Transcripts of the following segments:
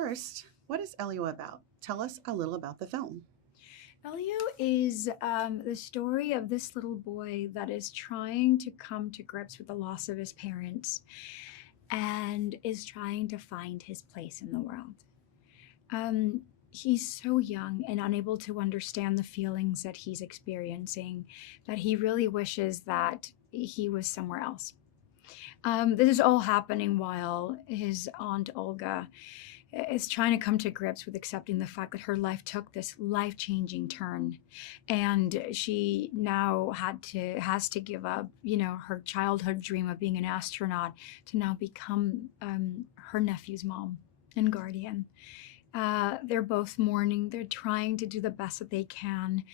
First, what is Elio about? Tell us a little about the film. Elio is the story of this little boy that is trying to come to grips with the loss of his parents and is trying to find his place in the world. He's so young and unable to understand the feelings that he's experiencing that he really wishes that he was somewhere else. This is all happening while his aunt Olga is trying to come to grips with accepting the fact that her life took this life-changing turn, and she now has to give up, her childhood dream of being an astronaut to now become her nephew's mom and guardian. They're both mourning. They're trying to do the best that they can.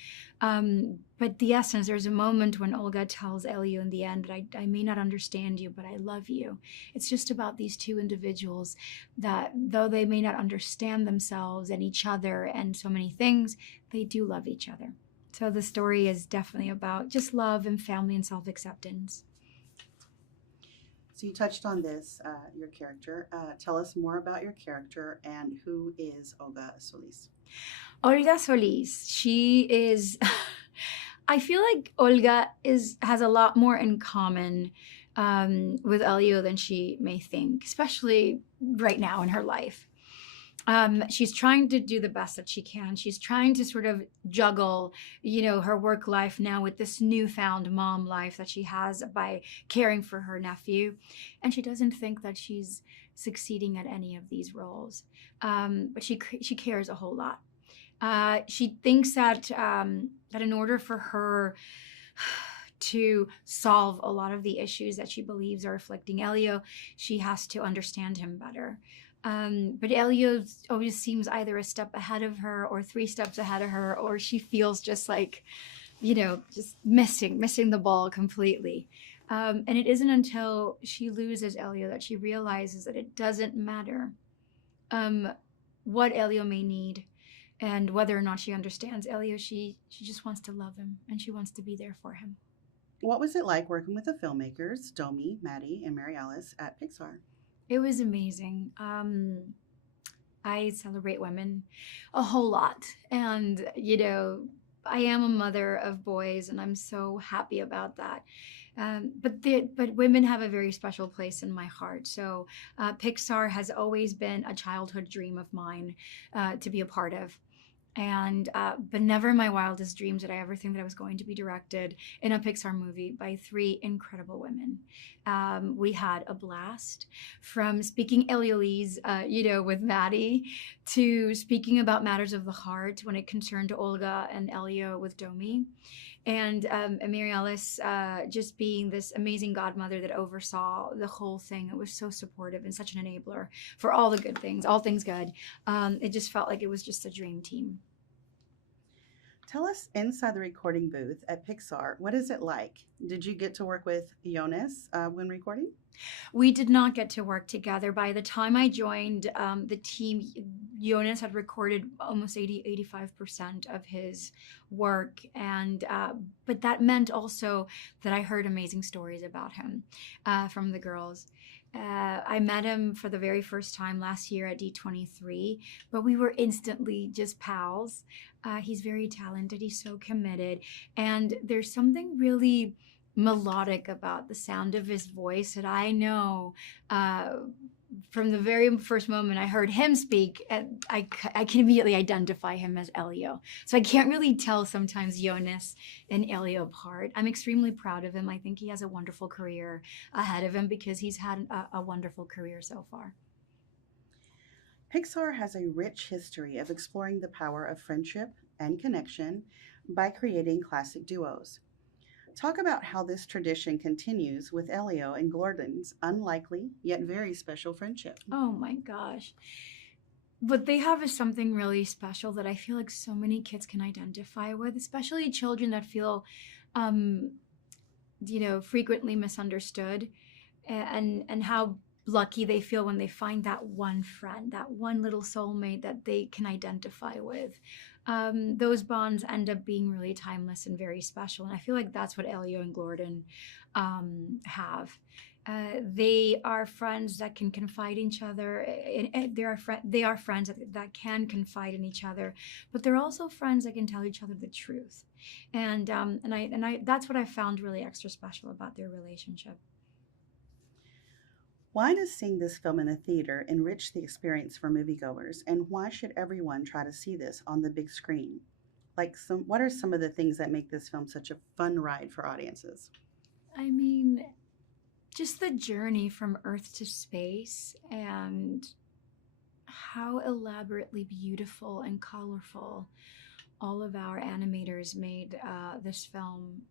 But the essence, there's a moment when Olga tells Elio in the end that I may not understand you, but I love you. It's just about these two individuals that, though they may not understand themselves and each other and so many things, they do love each other. So the story is definitely about just love and family and self-acceptance. So you touched on this, your character. Tell us more about your character and who is Olga Solis. Olga Solis, she is, I feel like Olga has a lot more in common with Elio than she may think, especially right now in her life. She's trying to do the best that she can. She's trying to sort of juggle, her work life now with this newfound mom life that she has by caring for her nephew. And she doesn't think that she's succeeding at any of these roles. But she cares a whole lot. She thinks that in order for her to solve a lot of the issues that she believes are afflicting Elio, she has to understand him better. But Elio always seems either a step ahead of her or 3 steps ahead of her, or she feels just like, just missing the ball completely. And it isn't until she loses Elio that she realizes that it doesn't matter what Elio may need and whether or not she understands Elio. She just wants to love him and she wants to be there for him. What was it like working with the filmmakers, Domi, Maddie, and Mary Alice at Pixar? It was amazing. I celebrate women a whole lot. And, I am a mother of boys and I'm so happy about that. But women have a very special place in my heart. So Pixar has always been a childhood dream of mine to be a part of. And but never in my wildest dreams did I ever think that I was going to be directed in a Pixar movie by 3 incredible women. We had a blast, from speaking Eliolese, with Maddie, to speaking about matters of the heart when it concerned Olga and Elio with Domi. And Mary Alice just being this amazing godmother that oversaw the whole thing. It was so supportive and such an enabler for all the good things, all things good. It just felt like it was just a dream team. Tell us inside the recording booth at Pixar, what is it like? Did you get to work with Yonas when recording? We did not get to work together. By the time I joined the team, Yonas had recorded almost 85% of his work. And but that meant also that I heard amazing stories about him from the girls. I met him for the very first time last year at D23, but we were instantly just pals. He's very talented. He's so committed. And there's something really melodic about the sound of his voice that I know from the very first moment I heard him speak, and I can immediately identify him as Elio. So I can't really tell sometimes Yonas and Elio apart. I'm extremely proud of him. I think he has a wonderful career ahead of him because he's had a wonderful career so far. Pixar has a rich history of exploring the power of friendship and connection by creating classic duos. Talk about how this tradition continues with Elio and Gordon's unlikely yet very special friendship. Oh my gosh. What they have is something really special that I feel like so many kids can identify with, especially children that feel, frequently misunderstood, and how lucky they feel when they find that one friend, that one little soulmate that they can identify with. Those bonds end up being really timeless and very special. And I feel like that's what Elio and Gordon have. They are friends that can confide in each other. They are friends that can confide in each other, but they're also friends that can tell each other the truth. And that's what I found really extra special about their relationship. Why does seeing this film in the theater enrich the experience for moviegoers, and why should everyone try to see this on the big screen? What are some of the things that make this film such a fun ride for audiences? I mean, just the journey from Earth to space and how elaborately beautiful and colorful all of our animators made this film.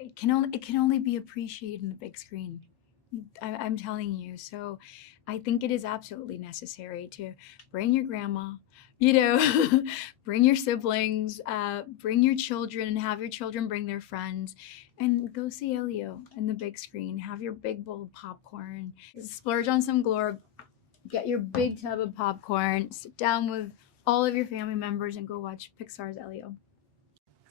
It can only be appreciated in the big screen. I'm telling you. So I think it is absolutely necessary to bring your grandma, bring your siblings, bring your children, and have your children bring their friends, and go see Elio in the big screen. Have your big bowl of popcorn, splurge on some Glorb, get your big tub of popcorn, sit down with all of your family members, and go watch Pixar's Elio.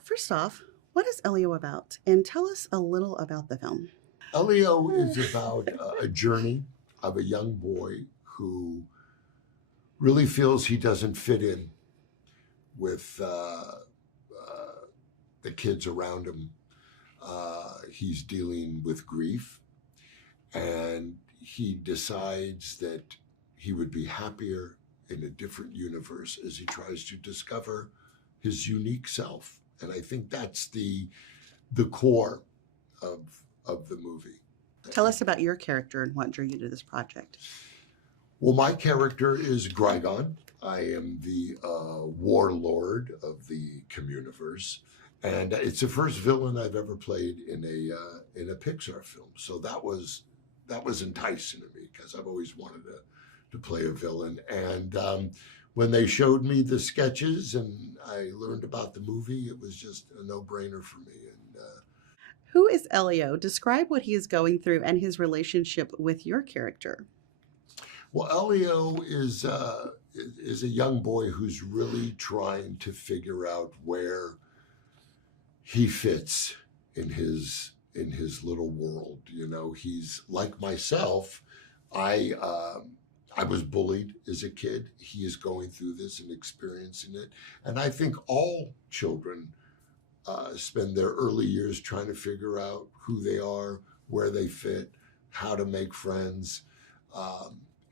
First off, what is Elio about? And tell us a little about the film. Elio is about a journey of a young boy who really feels he doesn't fit in with the kids around him. He's dealing with grief, and he decides that he would be happier in a different universe as he tries to discover his unique self. And I think that's the core of the movie. Tell us about your character and what drew you to this project. Well, my character is Grigon. I am the warlord of the Communiverse, and it's the first villain I've ever played in a Pixar film. So that was enticing to me because I've always wanted to play a villain. And when they showed me the sketches and I learned about the movie, it was just a no-brainer for me. And who is Elio? Describe what he is going through and his relationship with your character. Well, Elio is a young boy who's really trying to figure out where he fits in his little world. You know, he's like myself. I was bullied as a kid. He is going through this and experiencing it. And I think all children spend their early years trying to figure out who they are, where they fit, how to make friends.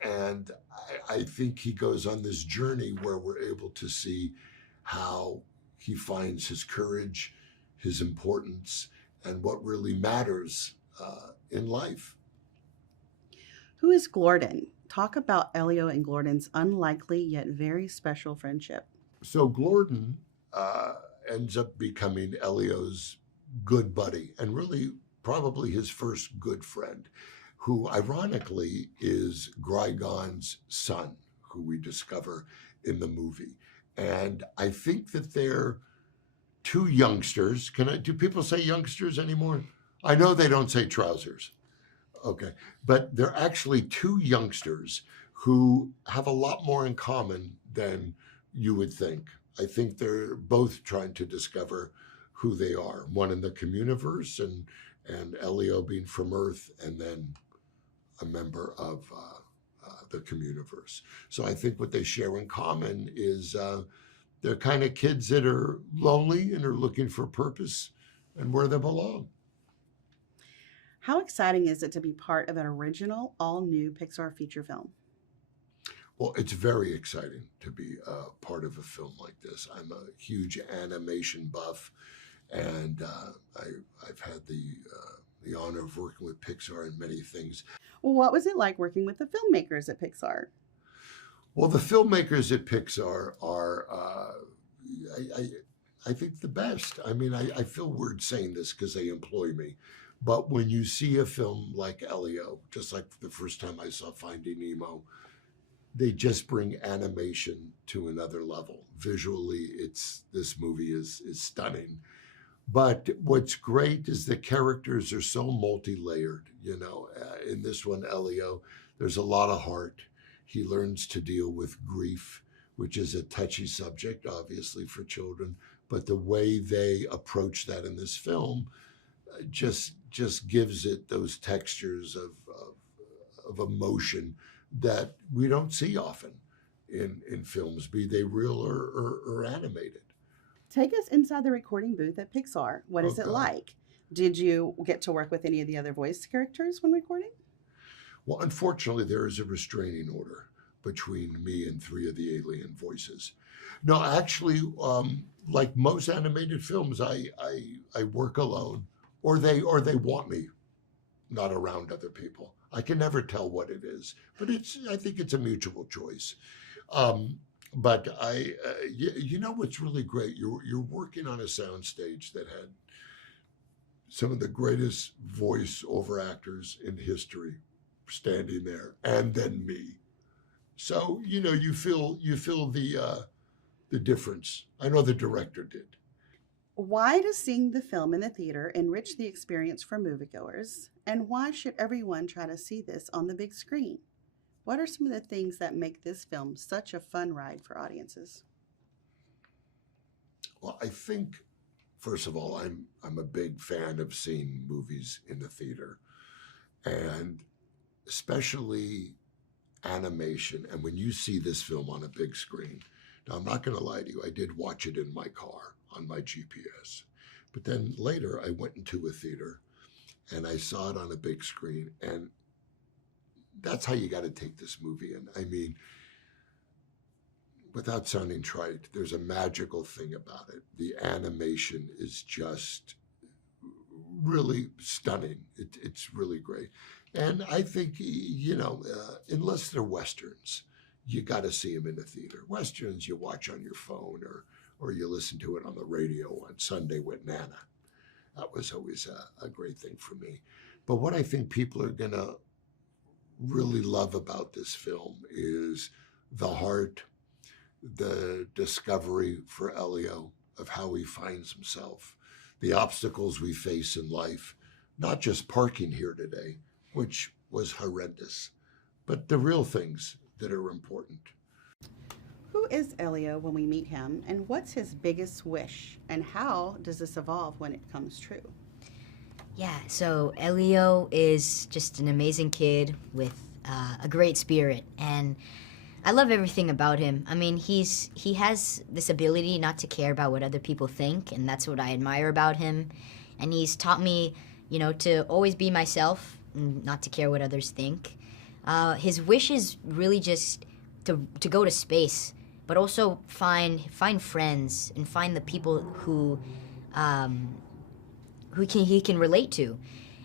And I think he goes on this journey where we're able to see how he finds his courage, his importance, and what really matters in life. Who is Glorden? Talk about Elio and Glorden's unlikely yet very special friendship. So Glorden ends up becoming Elio's good buddy, and really probably his first good friend, who ironically is Grigon's son, who we discover in the movie. And I think that they're two youngsters. Do people say youngsters anymore? I know they don't say trousers. Okay. But they're actually two youngsters who have a lot more in common than you would think. I think they're both trying to discover who they are. One in the Communiverse and Elio being from Earth, and then a member of the Communiverse. So I think what they share in common is they're kind of kids that are lonely and are looking for purpose and where they belong. How exciting is it to be part of an original, all-new Pixar feature film? Well, it's very exciting to be part of a film like this. I'm a huge animation buff, and I've had the honor of working with Pixar in many things. Well, what was it like working with the filmmakers at Pixar? Well, the filmmakers at Pixar are, I think, the best. I mean, I feel weird saying this because they employ me. But when you see a film like Elio, just like the first time I saw Finding Nemo, they just bring animation to another level. Visually, this movie is stunning. But what's great is the characters are so multi-layered. You know, in this one, Elio, there's a lot of heart. He learns to deal with grief, which is a touchy subject, obviously, for children. But the way they approach that in this film, just gives it those textures of emotion that we don't see often in films, be they real or animated. Take us inside the recording booth at Pixar. What is it like? Did you get to work with any of the other voice characters when recording? Well, unfortunately, there is a restraining order between me and 3 of the alien voices. No, actually, like most animated films, I work alone, or they want me not around other people. I can never tell what it is, but I think it's a mutual choice. But you know what's really great? You're working on a soundstage that had some of the greatest voice-over actors in history standing there, and then me. So you feel the difference. I know the director did. Why does seeing the film in the theater enrich the experience for moviegoers? And why should everyone try to see this on the big screen? What are some of the things that make this film such a fun ride for audiences? Well, I think, first of all, I'm a big fan of seeing movies in the theater, and especially animation. And when you see this film on a big screen, now I'm not going to lie to you, I did watch it in my car on my GPS. But then later I went into a theater and I saw it on a big screen, and that's how you got to take this movie in. I mean, without sounding trite, there's a magical thing about it. The animation is just really stunning. It's really great. And I think, unless they're Westerns, you got to see them in the theater. Westerns you watch on your phone or you listen to it on the radio on Sunday with Nana. That was always a great thing for me. But what I think people are going to really love about this film is the heart, the discovery for Elio of how he finds himself, the obstacles we face in life, not just parking here today, which was horrendous, but the real things that are important. Who is Elio when we meet him, and what's his biggest wish, and how does this evolve when it comes true? Yeah, so Elio is just an amazing kid with a great spirit, and I love everything about him. I mean, he has this ability not to care about what other people think, and that's what I admire about him. And he's taught me, to always be myself and not to care what others think. His wish is really just to go to space, but also find friends and find the people who he can relate to.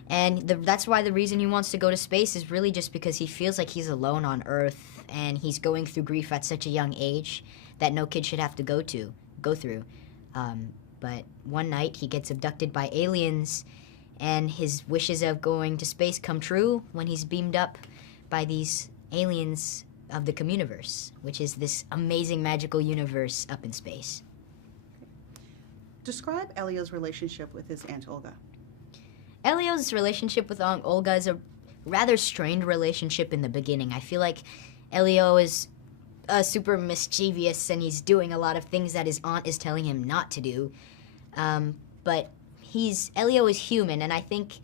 And that's why the reason he wants to go to space is really just because he feels like he's alone on Earth, and he's going through grief at such a young age that no kid should have to go through. But one night he gets abducted by aliens, and his wishes of going to space come true when he's beamed up by these aliens of the Communiverse, which is this amazing magical universe up in space. Describe Elio's relationship with his Aunt Olga. Elio's relationship with Aunt Olga is a rather strained relationship in the beginning. I feel like Elio is super mischievous, and he's doing a lot of things that his aunt is telling him not to do. But Elio is human, and I think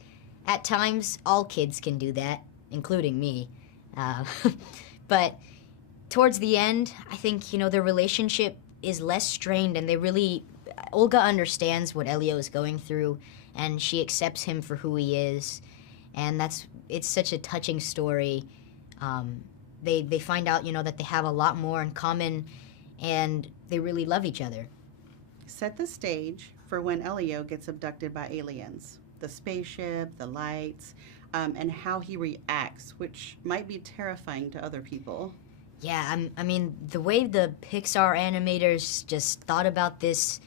at times all kids can do that, including me. But towards the end, I think, their relationship is less strained, and Olga understands what Elio is going through, and she accepts him for who he is, and it's such a touching story. They find out, that they have a lot more in common, and they really love each other. Set the stage for when Elio gets abducted by aliens. The spaceship, the lights, and how he reacts, which might be terrifying to other people. Yeah, I mean, the way the Pixar animators just thought about this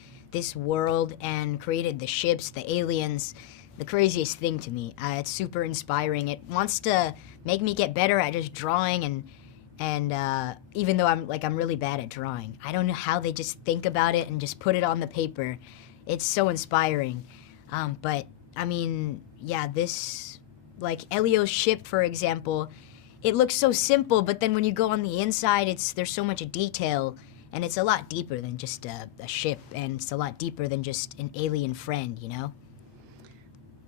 world and created the ships, the aliens, the craziest thing to me. It's super inspiring. It wants to make me get better at just drawing, and even though I'm really bad at drawing, I don't know how they just think about it and just put it on the paper. It's so inspiring. But I mean, yeah, like Elio's ship, for example, it looks so simple, but then when you go on the inside, there's so much detail, and it's a lot deeper than just a ship, and it's a lot deeper than just an alien friend,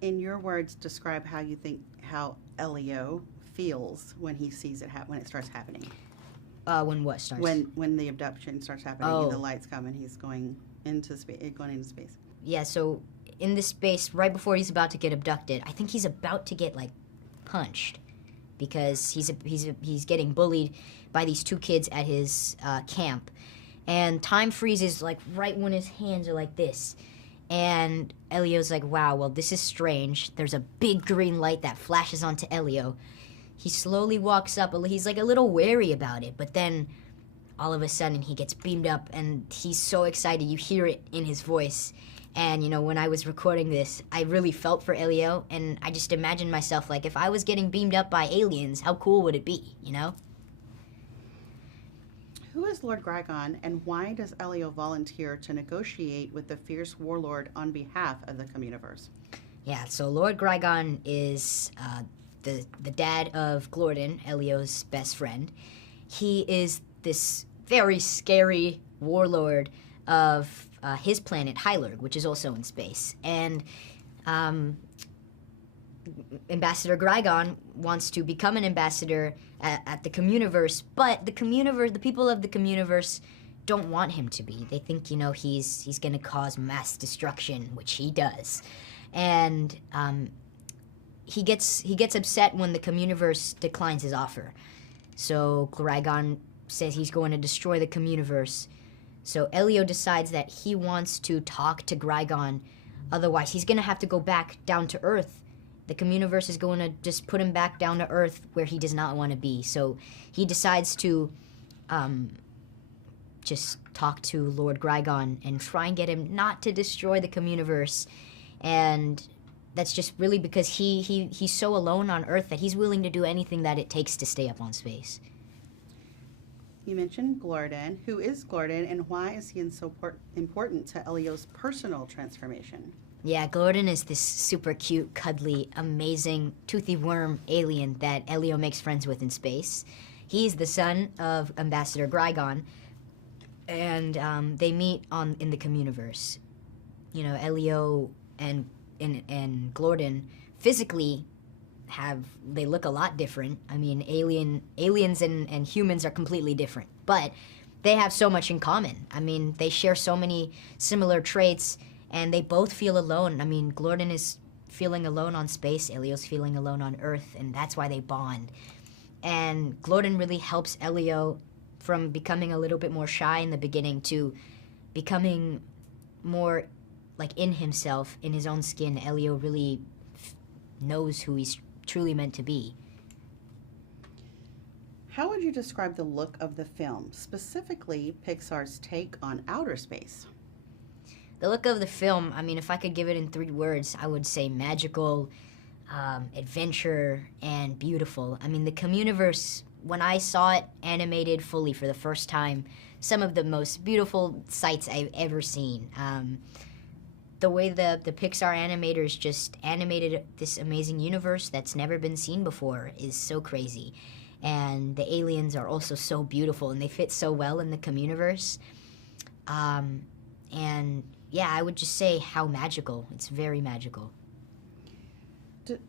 In your words, describe how you think how Elio feels when he sees it when it starts happening. When what starts? When the abduction starts happening and the lights come and he's going into space. Yeah, so in this space, right before he's about to get abducted, I think he's about to get like punched because he's getting bullied by these two kids at his camp, and time freezes like right when his hands are like this, and Elio's like, wow, well, this is strange. There's a big green light that flashes onto Elio. He slowly walks up. He's like a little wary about it, but then all of a sudden he gets beamed up and he's so excited. You hear it in his voice. And, you know, when I was recording this, I really felt for Elio, and I just imagined myself like, if I was getting beamed up by aliens, how cool would it be, you know? Who is Lord Grygon, and why does Elio volunteer to negotiate with the fierce warlord on behalf of the Communiverse? Yeah, so Lord Grygon is the dad of Glorden, Elio's best friend. He is this very scary warlord of his planet, Hylurg, which is also in space. And Ambassador Grygon wants to become an ambassador at the Communiverse, but the people of the Communiverse don't want him to be. They think, you know, he's going to cause mass destruction, which he does. And he gets upset when the Communiverse declines his offer. So Grygon says he's going to destroy the Communiverse. So Elio decides that he wants to talk to Grygon, otherwise he's going to have to go back down to Earth. The Communiverse is going to just put him back down to Earth where he does not want to be. So he decides to just talk to Lord Grygon and try and get him not to destroy the Communiverse. And that's just really because he's so alone on Earth that he's willing to do anything that it takes to stay up on space. You mentioned Glorden. Who is Glorden, and why is he so important to Elio's personal transformation? Yeah, Glorden is this super cute, cuddly, amazing, toothy worm alien that Elio makes friends with in space. He's the son of Ambassador Grygon, and they meet in the Communiverse. You know, Elio and Glorden physically they look a lot different. I mean, aliens and humans are completely different, but they have so much in common. I mean, they share so many similar traits, and they both feel alone. I mean, Glorden is feeling alone on space, Elio's feeling alone on Earth, and that's why they bond. And Glorden really helps Elio from becoming a little bit more shy in the beginning to becoming more like in himself, in his own skin. Elio really knows who he's truly meant to be. How would you describe the look of the film, specifically Pixar's take on outer space? The look of the film, I mean, if I could give it in 3 words, I would say magical, adventure, and beautiful. I mean, the Communiverse, when I saw it animated fully for the first time, some of the most beautiful sights I've ever seen. The way the Pixar animators just animated this amazing universe that's never been seen before is so crazy. And the aliens are also so beautiful, and they fit so well in the Communiverse. And yeah, I would just say how magical. It's very magical.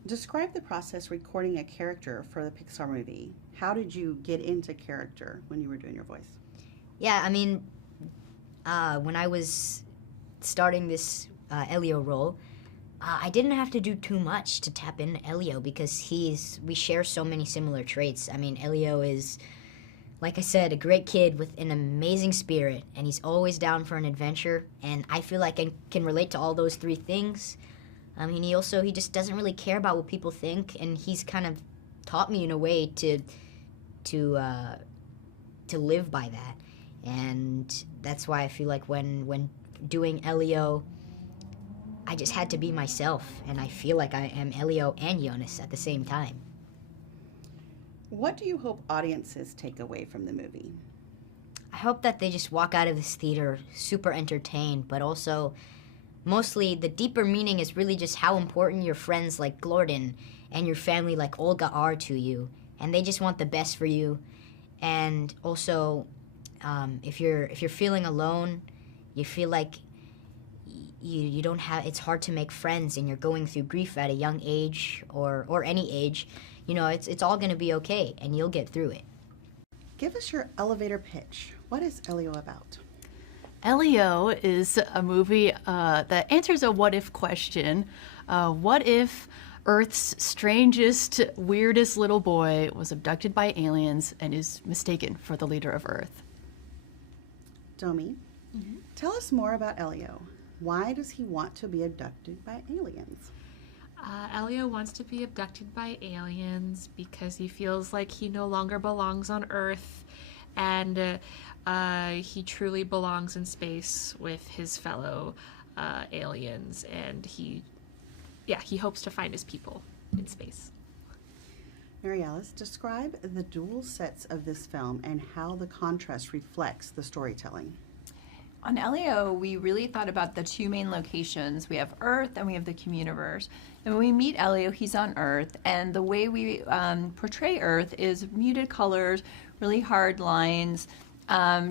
Describe the process recording a character for the Pixar movie. How did you get into character when you were doing your voice? Yeah, I mean, when I was starting this Elio role, I didn't have to do too much to tap into Elio because we share so many similar traits. I mean, Elio is, like I said, a great kid with an amazing spirit, and he's always down for an adventure, and I feel like I can relate to all those 3 things. I mean, he just doesn't really care about what people think, and he's kind of taught me in a way to live by that. And that's why I feel like when doing Elio, I just had to be myself, and I feel like I am Elio and Yonas at the same time. What do you hope audiences take away from the movie? I hope that they just walk out of this theater super entertained, but also mostly the deeper meaning is really just how important your friends like Glorden and your family like Olga are to you, and they just want the best for you. And also, if you're feeling alone, you feel like you don't have, it's hard to make friends and you're going through grief at a young age or any age, you know, it's all going to be okay and you'll get through it. Give us your elevator pitch. What is Elio about? Elio is a movie that answers a what if question. What if Earth's strangest, weirdest little boy was abducted by aliens and is mistaken for the leader of Earth? Domi, tell us more about Elio. Why does he want to be abducted by aliens? Elio wants to be abducted by aliens because he feels like he no longer belongs on Earth, and he truly belongs in space with his fellow aliens, and he hopes to find his people in space. Mary Alice, describe the dual sets of this film and how the contrast reflects the storytelling. On Elio, we really thought about the two main locations. We have Earth and we have the Communiverse. And when we meet Elio, he's on Earth, and the way we portray Earth is muted colors, really hard lines,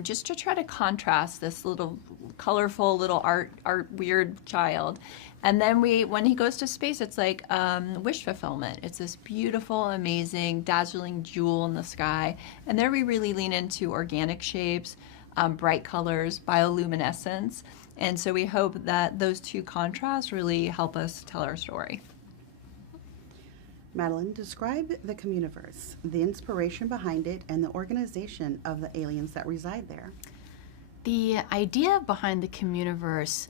just to try to contrast this little colorful little art weird child. And then when he goes to space, it's like wish fulfillment. It's this beautiful, amazing, dazzling jewel in the sky. And there we really lean into organic shapes, bright colors, bioluminescence. And so we hope that those two contrasts really help us tell our story. Madeline, describe the Communiverse, the inspiration behind it, and the organization of the aliens that reside there. The idea behind the Communiverse,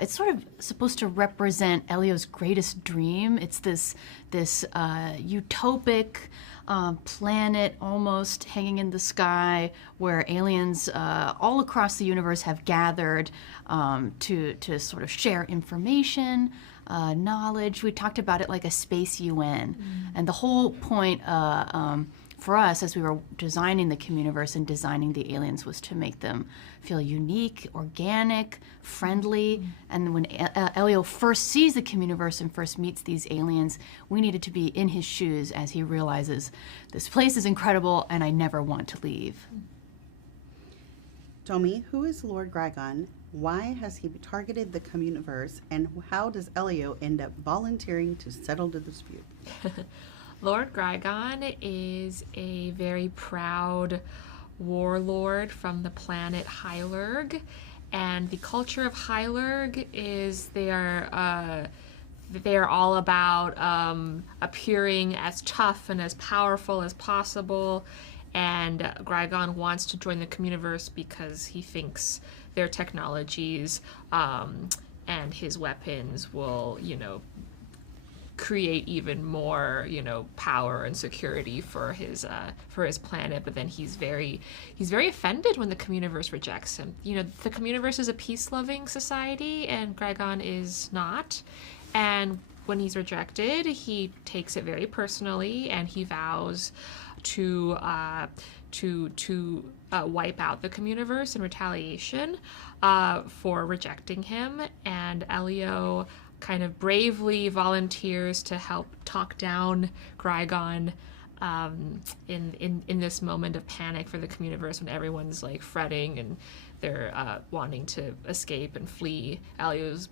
it's sort of supposed to represent Elio's greatest dream. It's this utopic planet almost hanging in the sky where aliens all across the universe have gathered to sort of share information, knowledge. We talked about it like a space UN. And the whole point for us as we were designing the Communiverse and designing the aliens was to make them feel unique, organic, friendly. And when Elio first sees the Communiverse and first meets these aliens, we needed to be in his shoes as he realizes this place is incredible and I never want to leave. Domi, who is Lord Gragon? Why has he targeted the Communiverse, and how does Elio end up volunteering to settle the dispute? Lord Gragon is a very proud warlord from the planet Hylurg, and the culture of Hylurg is they are all about appearing as tough and as powerful as possible, and Gragon wants to join the Communiverse because he thinks their technologies and his weapons will, create even more, power and security for his planet. But then he's very offended when the Communiverse rejects him. The Communiverse is a peace-loving society, and Gragon is not. And when he's rejected, he takes it very personally, and he vows to wipe out the Communiverse in retaliation for rejecting him. And Elio kind of bravely volunteers to help talk down Gragon in this moment of panic for the Communiverse when everyone's like fretting and they're wanting to escape and flee. Elio's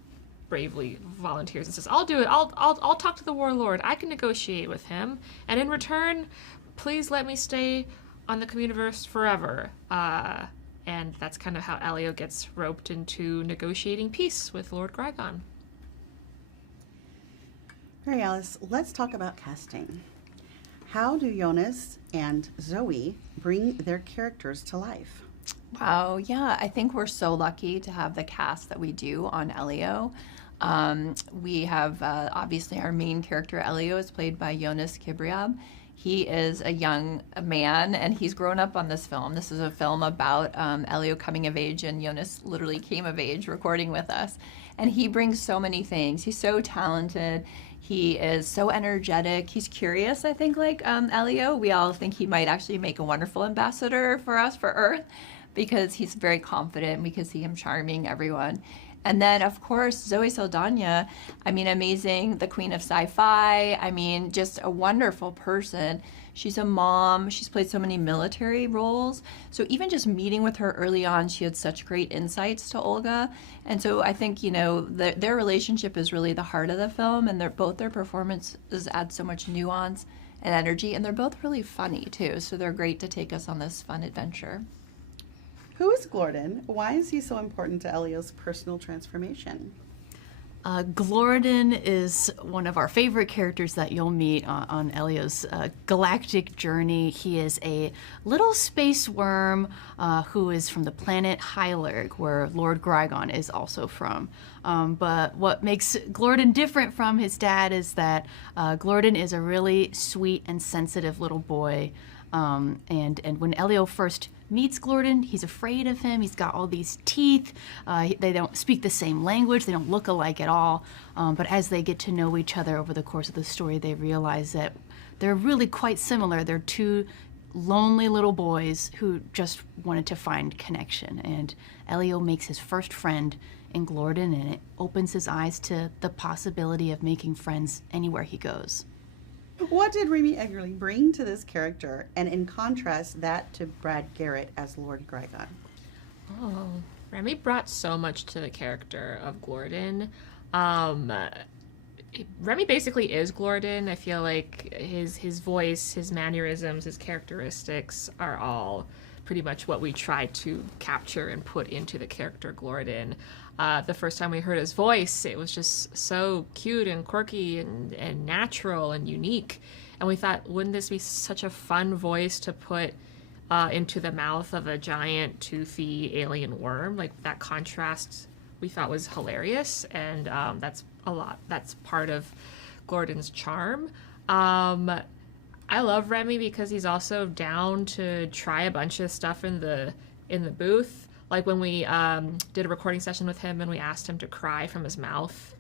bravely volunteers and says, "I'll do it. I'll talk to the warlord. I can negotiate with him, and in return, please let me stay on the Communiverse forever." And that's kind of how Elio gets roped into negotiating peace with Lord Gragon. Mary Alice, let's talk about casting. How do Yonas and Zoe bring their characters to life? Wow, yeah, I think we're so lucky to have the cast that we do on Elio. We have, obviously, our main character, Elio, is played by Yonas Kibreab. He is a young man, and he's grown up on this film. This is a film about Elio coming of age, and Yonas literally came of age recording with us. And he brings so many things. He's so talented. He is so energetic. He's curious, I think, like Elio. We all think he might actually make a wonderful ambassador for us, for Earth, because he's very confident. We can see him charming everyone. And then, of course, Zoe Saldaña, I mean, amazing, the queen of sci-fi. I mean, just a wonderful person. She's a mom. She's played so many military roles. So even just meeting with her early on, she had such great insights to Olga. And so I think, you know, their relationship is really the heart of the film, and both their performances add so much nuance and energy, and they're both really funny too. So they're great to take us on this fun adventure. Who is Glorden? Why is he so important to Elio's personal transformation? Glorden is one of our favorite characters that you'll meet on Elio's galactic journey. He is a little space worm who is from the planet Hylarg, where Lord Grygon is also from. But what makes Glorden different from his dad is that Glorden is a really sweet and sensitive little boy. And when Elio first meets Glorden, he's afraid of him. He's got all these teeth. They don't speak the same language. They don't look alike at all. But as they get to know each other over the course of the story, they realize that they're really quite similar. They're two lonely little boys who just wanted to find connection. And Elio makes his first friend in Glorden, and it opens his eyes to the possibility of making friends anywhere he goes. What did Remy Edgerly bring to this character, and in contrast that to Brad Garrett as Lord Grygon? Oh, Remy brought so much to the character of Glorden. Remy basically is Glorden. I feel like his voice, his mannerisms, his characteristics are all pretty much what we tried to capture and put into the character Glorden. The first time we heard his voice, it was just so cute and quirky and natural and unique. And we thought, wouldn't this be such a fun voice to put into the mouth of a giant, toothy alien worm? Like, that contrast we thought was hilarious. And that's part of Glorden's charm. I love Remy because he's also down to try a bunch of stuff in the booth. Like when we did a recording session with him and we asked him to cry from his mouth,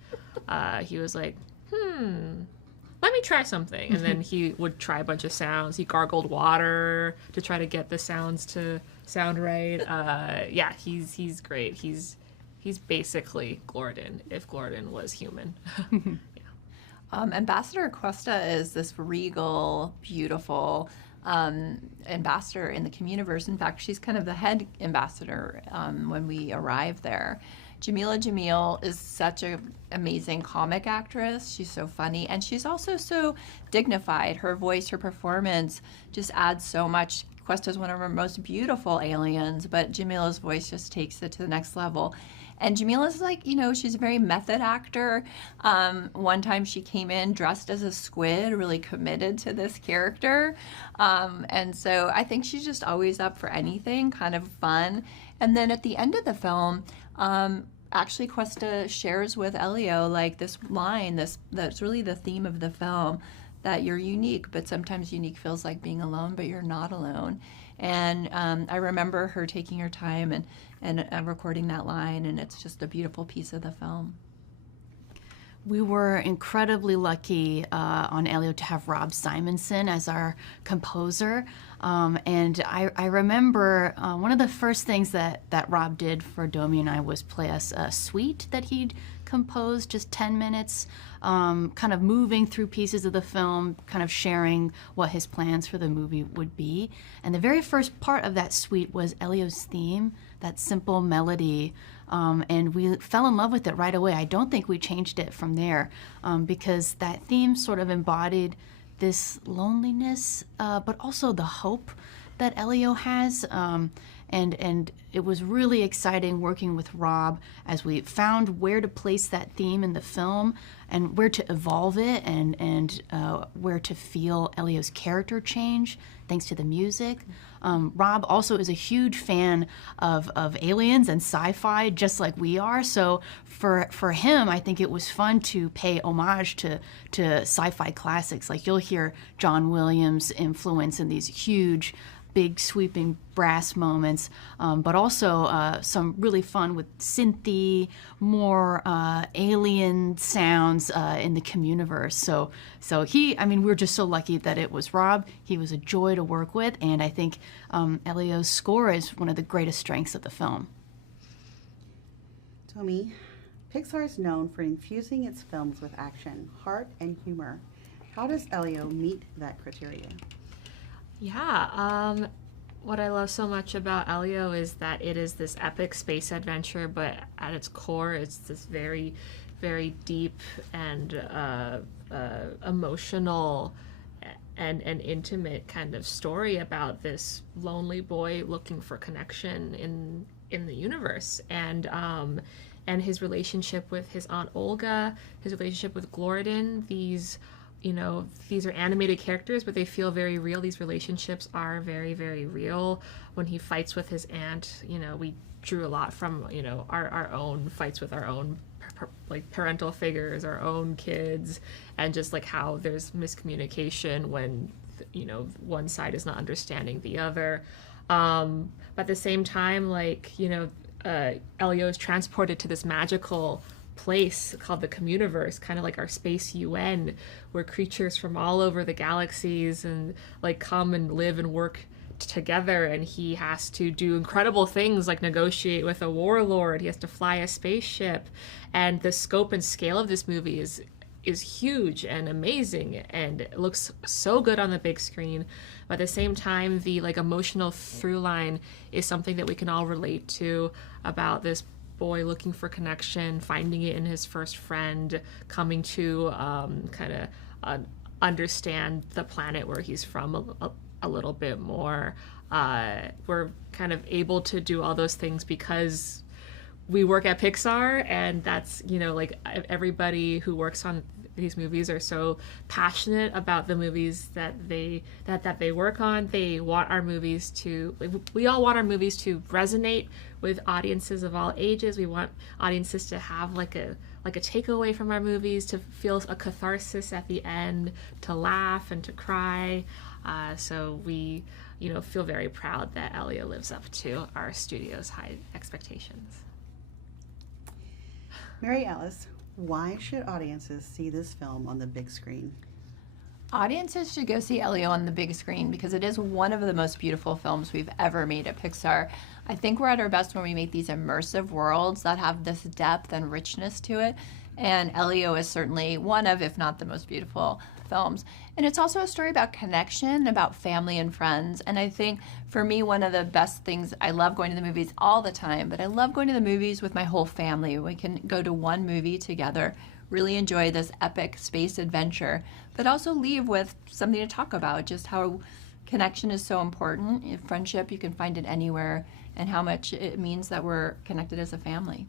he was like, let me try something. And then he would try a bunch of sounds. He gargled water to try to get the sounds to sound right. Yeah, he's great. He's basically Glorden if Glorden was human. Ambassador Cuesta is this regal, beautiful ambassador in the Communiverse. In fact, she's kind of the head ambassador when we arrive there. Jameela Jamil is such an amazing comic actress. She's so funny, and she's also so dignified. Her voice, her performance just adds so much. Cuesta is one of our most beautiful aliens, but Jameela's voice just takes it to the next level. And Jameela's like, you know, she's a very method actor. One time she came in dressed as a squid, really committed to this character. And so I think she's just always up for anything, kind of fun. And then at the end of the film, actually Cuesta shares with Elio like this line, that's really the theme of the film, that you're unique, but sometimes unique feels like being alone, but you're not alone. And I remember her taking her time and recording that line, and it's just a beautiful piece of the film. We were incredibly lucky on Elio to have Rob Simonson as our composer. And I remember one of the first things that Rob did for Domi and I was play us a suite that he'd composed, just 10 minutes, kind of moving through pieces of the film, kind of sharing what his plans for the movie would be. And the very first part of that suite was Elio's theme, that simple melody. And we fell in love with it right away. I don't think we changed it from there because that theme sort of embodied this loneliness, but also the hope that Elio has. And it was really exciting working with Rob as we found where to place that theme in the film and where to evolve it and where to feel Elio's character change thanks to the music. Rob also is a huge fan of aliens and sci-fi, just like we are. So for him, I think it was fun to pay homage to sci-fi classics. Like you'll hear John Williams' influence in these huge, big sweeping brass moments, but also some really fun with synthy, more alien sounds in the Communiverse. So we're just so lucky that it was Rob. He was a joy to work with, and I think Elio's score is one of the greatest strengths of the film. Tommy, Pixar is known for infusing its films with action, heart, and humor. How does Elio meet that criteria? Yeah, what I love so much about Elio is that it is this epic space adventure, but at its core, it's this very, very deep and emotional and intimate kind of story about this lonely boy looking for connection in the universe, and his relationship with his aunt Olga, his relationship with Glorden. These are animated characters, but they feel very real. These relationships are very, very real. When he fights with his aunt, we drew a lot from, our own fights with our own parental figures, our own kids, and just like how there's miscommunication when, one side is not understanding the other. But at the same time, Elio is transported to this magical place called the Communiverse, kind of like our space UN, where creatures from all over the galaxies and come and live and work together, and he has to do incredible things like negotiate with a warlord. He has to fly a spaceship, and the scope and scale of this movie is huge and amazing, and it looks so good on the big screen. But at the same time, the emotional through line is something that we can all relate to, about this boy looking for connection, finding it in his first friend, coming to understand the planet where he's from a little bit more. We're kind of able to do all those things because we work at Pixar, and that's, everybody who works on these movies are so passionate about the movies that they work on. They want our movies to, we all want our movies to resonate with audiences of all ages. We want audiences to have a takeaway from our movies, to feel a catharsis at the end, to laugh and to cry. So we, feel very proud that Elio lives up to our studio's high expectations. Mary Alice, why should audiences see this film on the big screen? Audiences should go see Elio on the big screen because it is one of the most beautiful films we've ever made at Pixar. I think we're at our best when we make these immersive worlds that have this depth and richness to it. And Elio is certainly one of, if not the most beautiful films. And it's also a story about connection, about family and friends. And I think for me, one of the best things, I love going to the movies all the time, but I love going to the movies with my whole family. We can go to one movie together, really enjoy this epic space adventure, but also leave with something to talk about, just how connection is so important. In friendship, you can find it anywhere, and how much it means that we're connected as a family.